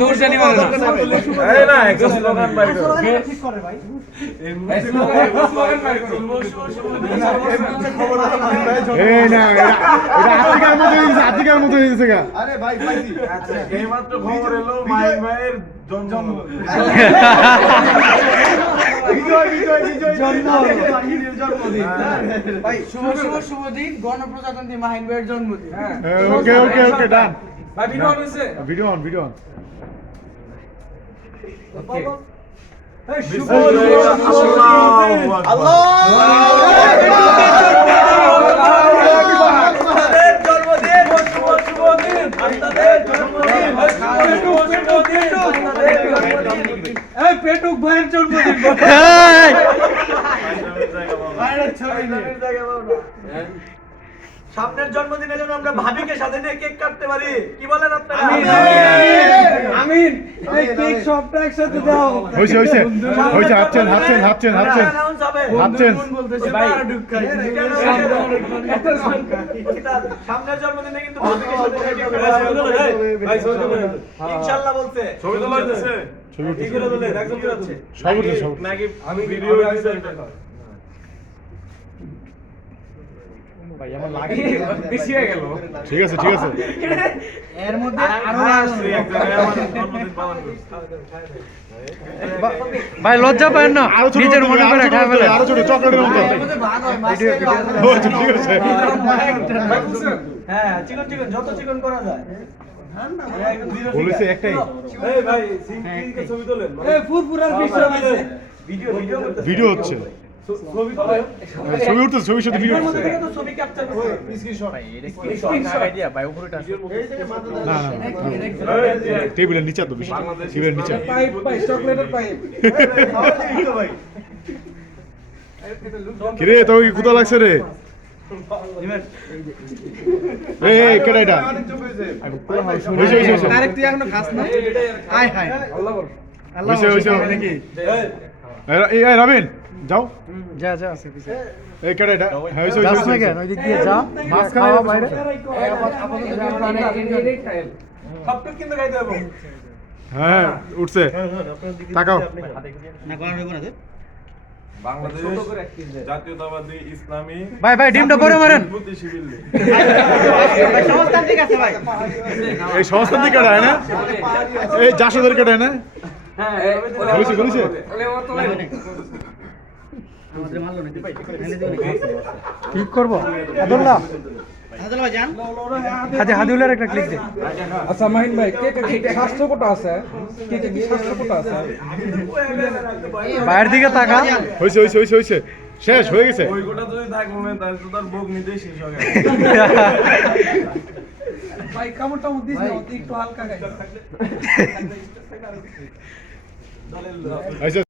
দূর জানি মানে না একটা স্লোগান বাইর করো ঠিক করে ভাই এই না এটা আতিকার মতো হয়েছে গা। আরে ভাই পাইছি আচ্ছা এইমাত্র খবর এলো মাহিন ভাইয়ের জন্ম ভাই শুভ দিন গণপ্রজাতন্ত্রী মাহিন ভাইয়ের জন্মদিন। ওকে ডান। ভাই ভিডিও অন হইছে ভিডিও অন ওকে পেটুক ভাইয়ের জন্মদিন। সামনের জন্মদিনের জন্য আমরা ভাবিকে সাথে নিয়ে কেক কাটতে পারি, কি বলেন আপনারা? আমিন। এই কেক সবটা একসাথে দাও। হইছে হাতছেন অ্যানাউন্স হবে। ভাই সামনের জন্মদিনে কিন্তু ভাবিকে সাথে নিয়ে কেক কাটতে ভাই ইনশাআল্লাহ বলছে। ছবি তোলা হইছে কি করে বলে একদম কি হচ্ছে? সব নাকি আমি ভিডিও হইছে ভাই আমার লাগে বেশি হয়ে গেল ঠিক আছে এর মধ্যে আরো আসছে এক জায়গায় আমার জন্মদিন পালন করছে ভাই লজ্জা পায় না আরো ছোট নিজের মনে করে খায় ফেলে। আরো ছোট চকলেটের মতো এর মধ্যে ভাগ হয় মাসে ঠিক আছে হ্যাঁ চিকন যত চিকন করা যায়। বলেছে একটাই এই ভাই সিঙ্কিংকে ছবি তোলেন এই ফুরফুরার পিছনে আছে। ভিডিও করতে ভিডিও হচ্ছে ছবি তোলেন ছবি উঠতেছে ছবির সাথে ভিডিও হচ্ছে থেকে তো ছবি ক্যাপচার করতে না টেবিলের নিচে তো বেশি টেবিলের নিচে পাইপ চকলেটের পাইপ। ভাই কিরে তোর কি ক্ষুধা লাগছে রে এই কেডা এটা হইছে আরেক তুই এখনো খাস না? হাই হাই আল্লাহ বল। হইছে নাকি? এই রাবিন যাও যা আছে পিছে। এই কেডা এটা হইছে যাস না কেন? ওই দিক দিয়ে যা। মাছ খাওয়া বাইরে। সবটুক কিন্তু খাইতে হবে। হ্যাঁ উঠছে তাকাও না কোন হবে না। বাংলাদেশ জাতীয়তাবাদী ইসলামী ভাই ডিমটা পরে মারেন। বুদ্ধি শিবির লীগ। সমাজতান্ত্রিক আছে ভাই। এই সহস্তান্ত্রিক কেডা না এই জাসদের কেডা না হইছে আমাদের মারলো নাকি ভাই? ঠিক করব আব্দুল্লাহ আব্দুল্লাহ ভাই জান হাদিউলের একটা ক্লিক দে। আচ্ছা মাহিন ভাই কে কে স্বাস্থ্য কোটা আছে কে কি স্বাস্থ্য কোটা আছে বাইরের দিকে তাকা। হইছে শেষ হয়ে গেছে ওই গোটা যদি থাকবো না তাহলে তো তার ভোগ নিতেই শেষ হবে ভাই কামড়টা দিস না একটু হালকা গাই আচ্ছা